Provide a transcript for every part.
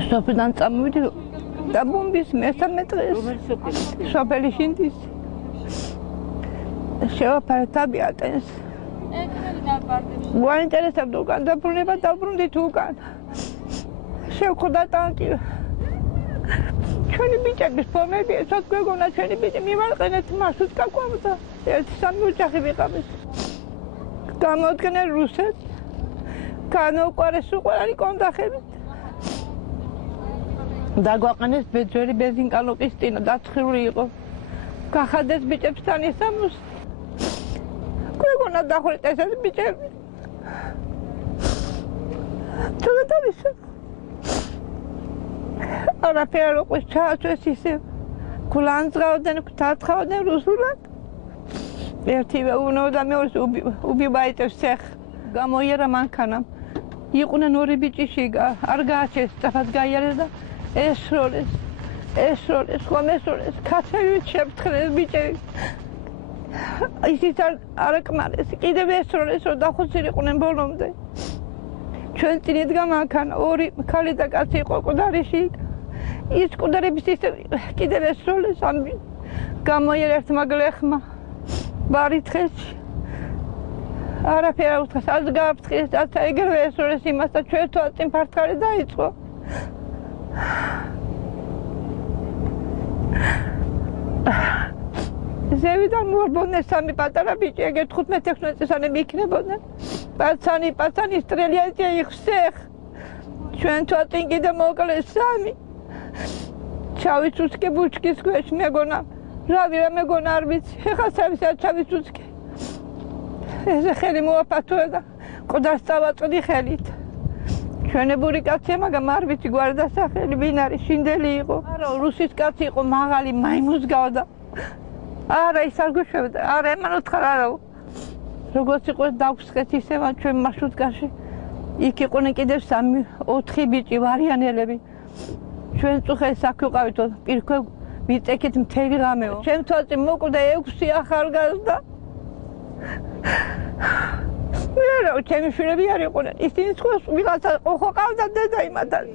სოფლიდან წამოვიდი და ბომბის მესამე დღეს სოფელი შინდის შევაფარეთ ტაბიატენს გვაინტერესებდა უკან დაბრუნება დავბრუნდით უკან შევხვდა ტანკი ჩვენი ბიჭების ფორმები ეცოთ გვეგონა ჩვენი ბიჭი მივარყენეთ მარშრუტკა გვაქვს ერთი სამი ოჯახი ვიყავით გამოდგნენ რუსეთს განაუყარეს უყვარალი კონდახებით დაგვაყენეს ბეძვერი ბენზინკალოკის წინა დაცხრული იყო გახადეს ბიჭებთან ისამოს გვეგონა დახვრიტეს ეს ბიჭები თუნდაც არაფერი არ ყვის ჩააწვეს ისე გულანძღავდნენ გთათხავდნენ რუსულად ერთივე უნოდა მეორეს უბიბაიტებს ცეხ გამოიერა მანქანამ იყვნენ ორი ბიჭი შიგა არ გააჩეს სწრაფად გაიარეს და ესროლეს ხომ ესროლეს კაცები შეფრთხილეს ბიჭები ისიც არ აკმარეს კიდევ ესროლეს რომ დახოცირიყვნენ ბოლომდე ჩვენ წინ იდგა მანქანა ორი ქალი და კაცი იყო კუდარიში ის კუდარების ისე კიდევ ესროლეს ამბი გამოიერა ერთმა გლეხმა ბარითხეში არაფერი არ უთხრეს არც გააფრთხილეს არც ეგრევე ესროლეს იმას და ჩვენ თვალ წინ ფართხარი დაიწყო ზევიდან მორბოდნენ სამი პატარა ბიჭი ეგ 15-16 წლისანები იქნებოდნენ პაცანი სტრელიანტია იხსეხ ჩვენ თვალ წინ კიდე მოკლეს სამი ჩავიცუცკე ბუჩკის ქვეშ მეგონა რავი რა მეგონა არ ვიცი ეხა სამისა ჩავიცუცკე ესე ხელი მოაფათოა და ყდას წავაწყდი ხელით ჩვენებური კაცია მაგრამ არ ვიცი გვარდასახელი ვინ არის შინდელი იყო არა რუსის კაცი იყო მაღალი მაიმუსგავ და არა ის არ გვეშვებოდა არა ემან უთხარ არა როგორც იყო დავსხეთ ისევა ჩვენ მარშრუტკაში იქ იყვნენ კიდევ 3-4 ბიჭი ვარიანელები ჩვენ წუხეს აქ ვიყავითო პირქვე ვიწექით მთელი ღამეო ჩვენ თვალწინ მოკვდა 6 ახალგაზრდა რა ჩემი შვილები არ იყვნენ ისინი წყოს ვიღაცა ხო ყავდა დედა იმათაც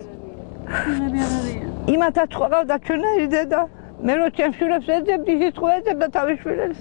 შვილები არ არიან იმათაც ყავდა ჩვენერი დედა მე რო ჩემ შვილებს ეძებდი ის წყო ეძებდა თავის შვილებს